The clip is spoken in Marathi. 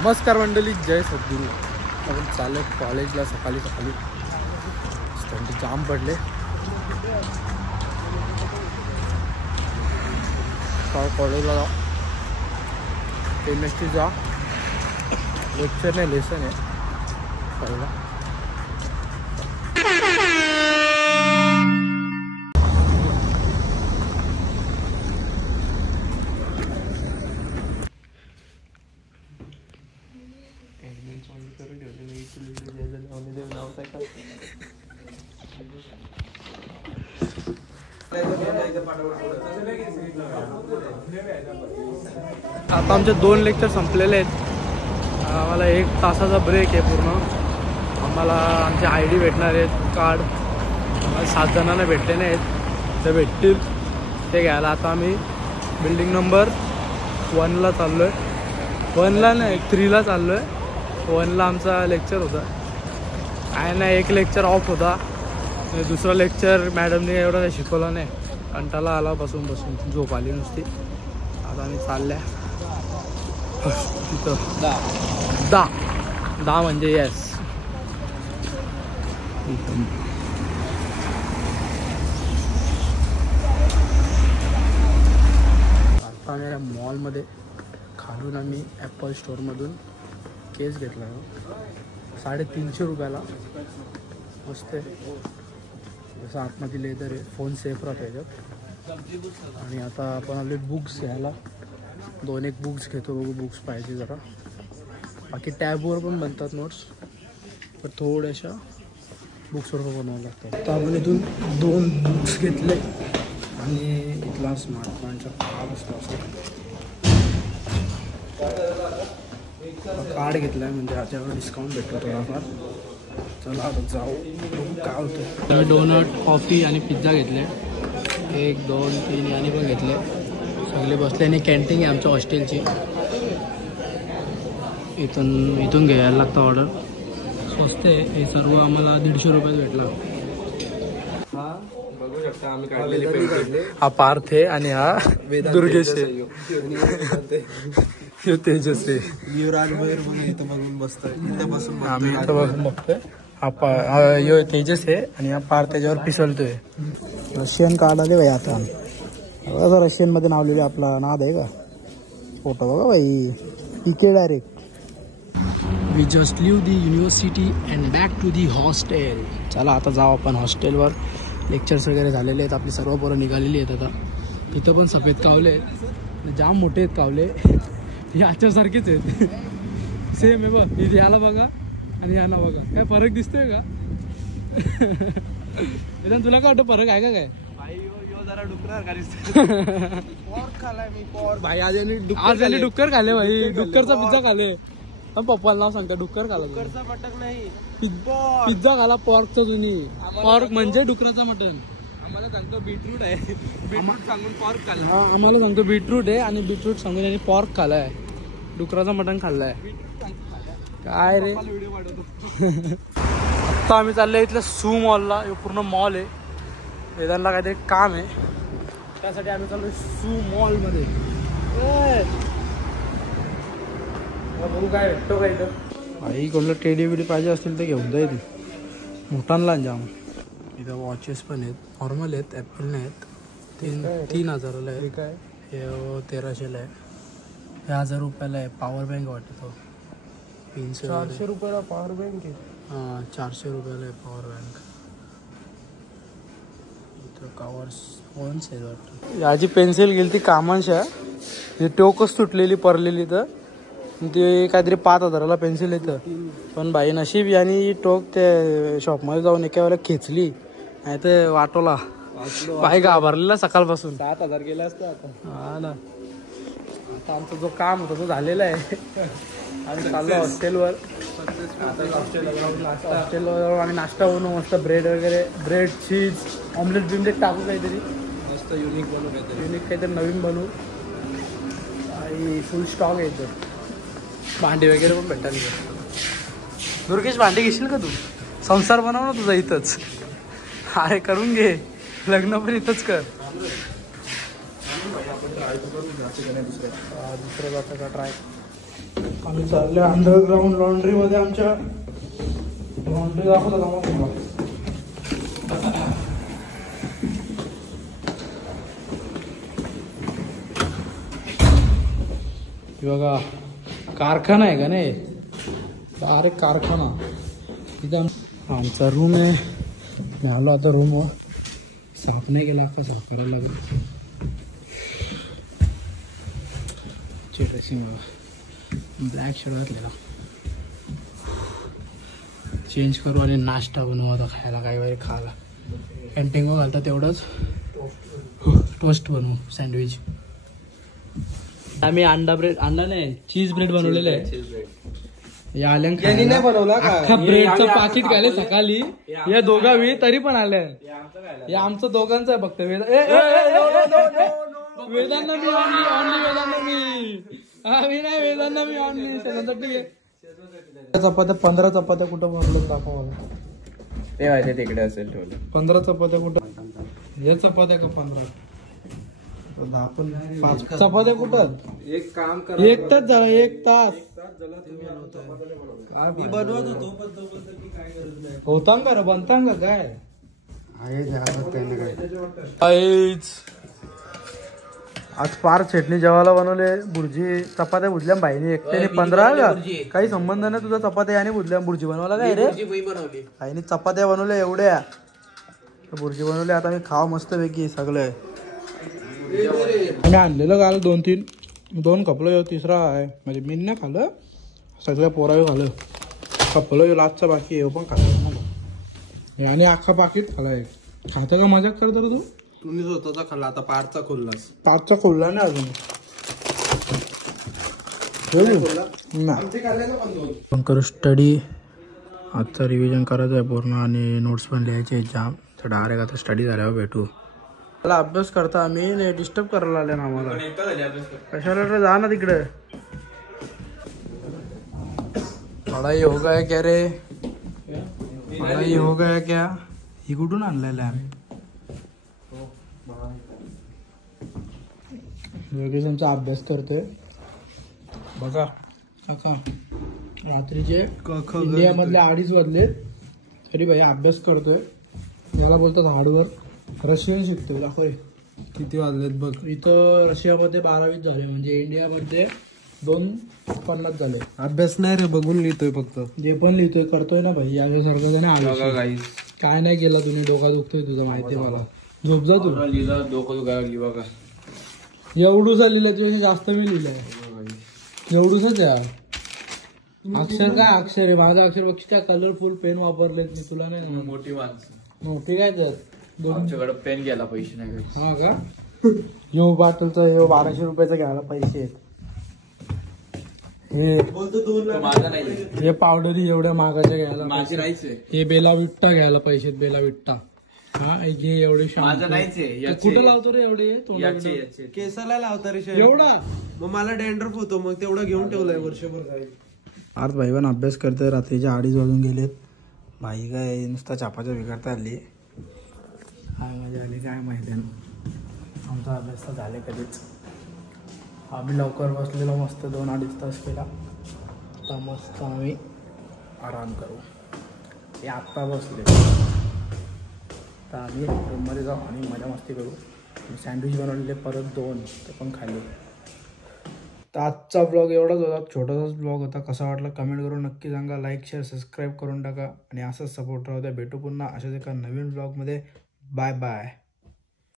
नमस्कार मंडळी, जय सद्गुरू. आपण चालत कॉलेजला सकाळी जाम पडले. कॉलेजला केमिस्ट्रीचा लेक्चर नाही, लेसन आहे पहिला. आता आमचे 2 लेक्चर संपलेले आहेत. आम्हाला 1 तासाचा ब्रेक आहे पूर्ण. आम्हाला आमचे ID भेटणार आहेत, कार्ड. आम्हाला 7 जणांना भेटले नाही आहेत, ते भेटतील. ते घ्यायला आता आम्ही बिल्डिंग नंबर 1ला चाललो आहे. 1ला नाही, 3ला चाललो आहे. 1ला आमचा लेक्चर होता. काय नाही, 1 लेक्चर ऑफ होता. दुसरा लेक्चर मॅडमने एवढं काही शिकवलं नाही. कंटाळा आला बसून झोप आली नुसती. आता आम्ही चालल्या तिथं दा म्हणजे येस. आता आम्ही या मॉलमध्ये खालून आम्ही ॲपल स्टोअरमधून केस घेतला 350 रुपयाला. मस्त आहे, जसं आतमध्ये लेदर आहे. फोन सेफ राहतो याच्यात. आणि आता आपण आले बुक्स घ्यायला. 2-1 बुक्स घेतो, बघू बुक्स पाहिजे जरा. बाकी टॅबवर पण बनतात नोट्स, पण थोड्याशा बुक्सवर बनवावं लागतं. तर आपण इथून 2 बुक्स घेतले आणि इथला स्मार्टफोनचा कार्ड घेतला आहे, म्हणजे ह्याच्यावर डिस्काउंट भेटतो थोडाफार. चला आता जाऊ, काय होतं. तर डोनट, कॉफी आणि पिझ्झा घेतले. 1, 2, 3 आणि पण घेतले. सगळे बसले. आणि कॅन्टीन आहे आमच्या हॉस्टेलची. इथून घ्यायला लागतं ऑर्डर. स्वस्त आहे हे सर्व. आम्हाला 150 रुपयात भेटला. हा बघू शकता आम्ही काढलेले पेंटिंग. हा पार्थ आहे आणि हा दुर्गेश आहे. तेजस आहे. युवराज बाहेर बघा इथं बघून बसतोय. इथं बसून आम्ही इथं बसून बघतोय. हा तेजस आहे आणि हा पार्थ त्याच्यावर पिसलतोय. रशियन कार्ड आले भाई. आता रशियन मध्ये नाव लिहिले. आपला नाद आहे का फोटो बघा भाई. PK direct. We just leave the university and back to the hostel. चला आता जाऊ आपण हॉस्टेलवर. लेक्चर्स वगैरे झालेले आहेत. आपली सर्व पोरं निघालेली आहेत. आता तिथं पण सफेद कावले आहेत, जाम मोठे आहेत कावले. याच्यासारखेच आहेत, सेम आहे बघ. इथे याला बघा आणि याला बघा, काय फरक दिसतोय का? तुला काय वाटतं, फरक आहे का काय? जरा डुक्कर खालाय मी. भाई आज यांनी डुक्कर खाले भाई. डुक्करचा पिझ्झा खाले. पण पप्पाला नाव सांगता डुक्कर खाला. डुक्करचा मटण नाही, पिझ्झा खाला पॉर्कचा. तुम्ही पॉर्क म्हणजे डुकराचा मटण. आम्हाला सांगतो बीटरूट आहे. बीटरूट सांगून पॉर्क खाल्ला. हा, आम्हाला सांगतो बीटरूट आहे आणि बीटरूट सांगून यांनी पॉर्क खालाय. डुकराचा मटण खाल्लाय. काय रे. आता आम्ही चाललोय इथल्या सू मॉलला. पूर्ण मॉल आहे. वेदांना काहीतरी काम आहे, त्यासाठी आम्ही चाललोय सू मॉलमध्ये. बघू काय भेटतो का इथं. भाई कोणाला टेडी बिडी पाहिजे असतील तर घेऊन जा. इथे मोठांना जाम. इथं वॉचेस पण आहेत, नॉर्मल आहेत, ॲपल नाही आहेत. 3,000ला आहे. काय हे 1300ला आहे. हे 1000 रुपयाला आहे. पॉवर बँक वाटतो. 400 रुपयाला पॉवर बँक आहे. हां, 400 रुपयाला आहे पॉवर बँक. इथं कवर्स फोन्स आहेत वाटतं. याची पेन्सिल गेली ती कामांशा. ती टोकच तुटलेली परलेली. तर ती काहीतरी 5,000ला पेन्सिल येतं. पण भाई नशीब यांनी टोक त्या शॉपमध्ये जाऊन एका वेळेला खेचली, नाही तर वाटोला पाय घाबरलेला सकाळपासून. 7,000 गेला असतं आता. हा ना. आता आमचा जो काम होता तो झालेला आहे. आम्ही चाललो हॉस्टेलवर. हॉस्टेलवर आम्ही नाश्ता बनवू मस्त. ब्रेड वगैरे, ब्रेड, चीज, ऑमलेट बिमलेट टाकू काहीतरी मस्त युनिक बनवू. काहीतरी नवीन बनवू. आणि फुल स्टॉक आहे इथं. भांडी वगैरे पण भेटतात. दुर्गेश भांडी घेशील का तू? संसार बनव ना तुझा इथंच. अरे करून घे, लग्न पण इथंच कर. दुसरं जातं का ट्राय. आम्ही चालले अंडरग्राऊंड लॉन्ड्री मध्ये. आमच्या लॉन्ड्री दाखवतो का मग बघा. कारखाना आहे का नाही, डायरेक्ट कारखाना. इथं आमचा रूम आहे. मी आलो आता रूमवर. साफ नाही केला, अख्खा साफ करायला लागेल. ड्रेसिंग बघा, ब्लॅक शर्ट घातलेला. चेंज करू आणि नाश्ता बनवू आता खायला. काही वेळी खायला कॅन्टीन घालतात तेवढंच. टोस्ट बनवू, सँडविच. आम्ही अंडा नाही चीज ब्रेड बनवलेलं आहे. या आल्या नाही बनवला का ब्रेडचं पाकिट घाले सकाळी. या दोघा वेळी तरी पण आल्या. या आमचं दोघांचं आहे फक्त. वेदांना मी ऑनली वेदांना मी नाही वेदांना मी ऑनली. चपात्या 15 चपात्या कुठं बनवलं दाखव मला. ते माहिती तिकडे असेल ठेवलं. 15 चपात्या कुठं. हे चपात्या का 15? आपण 5 चपात्या कुठं. एक काम कर, 1 तास झाला. 1 तास मी बनवत होतो होता का रे, बनता का काय. आज पार चटणी जेवायला बनवले. भुर्जी चपात्या भुजल्या बाईने एकट्याने. 15 का काही संबंध नाही तुझा. चपात्या याने भुजल्या. भुर्जी बनवायला काय रे. आईने चपात्या बनवल्या एवढ्या. भुर्जी बनवली. आता मी खाव मस्त पैकी सगळं. आम्ही आणलेलं काल 2 कपलं. तिसरा आहे म्हणजे मी नाही खाल्लं. सगळ्या पोरावे खाल्लं. कपलं लास्टचा बाकी आहे पण खाल्लं. आणि अख्खा पाकिट खाल्लाय. खातं का मजाक करतो रे तू. तुम्ही स्वतःचा खाल्ला, आता पारचा खोललास. पाचचा खोलला नाही अजून. पण करू स्टडी. आजचा रिव्हिजन करायचं आहे पूर्ण आणि नोट्स पण लिहायचे जाम. तर डायरेक्ट आता स्टडी झाल्यावर भेटू. मला अभ्यास करता आम्ही डिस्टर्ब करायला आले ना आम्हाला. कशाला जा ना तिकडे. पढ़ाई हो गया क्या रे. पढ़ाई हो गया क्या. ही कुठून आणलेलं आहे. योगेश आमचा अभ्यास करतोय बघा. काका रात्रीचे इंडिया मधले 2:30 वाजले तरी भाई अभ्यास करतोय. याला बोलतात हार्डवर्क. रशियन शिकतोय. दाखव किती वाजलेत बघ. इथं रशियामध्ये 12-20 झाले म्हणजे इंडियामध्ये 2:50 झाले. अभ्यास नाही रे, बघून लिहितोय फक्त. जे पण लिहितोय करतोय ना भाई. याच्यासारखं नाही. काय नाही केलं तुम्ही. डोका दुखतोय तुझं माहिती मला. झोप जा तू. डोकं बघा. एवढूसा लिहिलं तुझ्या जास्त मी लिहिलंय. एवढूसच यार. अक्षर काय अक्षर आहे. माझं अक्षर बघ. त्या कलरफुल पेन वापरलेत मी. तुला नाही मोठी माणसं. मोठी काय त्यात. आमच्याकडे पेन घ्यायला पैसे नाही. हा का. यो बाटलचा 1200 रुपयाचा घ्यायला पैसे आहेत. हे पावडरी एवढ्या महागाच्या घ्यायला. माझी नाहीच आहे. हे बेला विट्टा घ्यायला पैसे. बेला विट्टा. हा घे एवढे. माझं नाहीच आहे. कुठे लावतो रे एवढे. केसाला लावता रे एवढा. मग मला डॅन्ड्रफ होतो. मग तेवढा घेऊन ठेवलाय वर्षभर. आज भाई पण अभ्यास करतोय. रात्रीचे 2:30 वाजून गेलेत. भाई काय नुसता चापाच्या बिघडता आली. काय मजा आली काय माहिती आहे ना. आमचा अभ्यास तर झाले कधीच. आम्ही लवकर बसलेलो मस्त 2-2.5 तास केला. आता मस्त आम्ही आराम करू. हे आत्ता बसले. तर आम्ही रूममध्ये जाऊ आणि मजा मस्ती करू. सँडविच बनवलेले परत 2 ते पण खाल्ले. तर आजचा ब्लॉग एवढाच होता. छोटासाच ब्लॉग होता. कसा वाटला कमेंट करून नक्की सांगा. लाईक शेअर सबस्क्राईब करून टाका आणि असंच सपोर्ट राहू द्या. भेटू पुन्हा अशाच एका नवीन ब्लॉगमध्ये. Bye bye.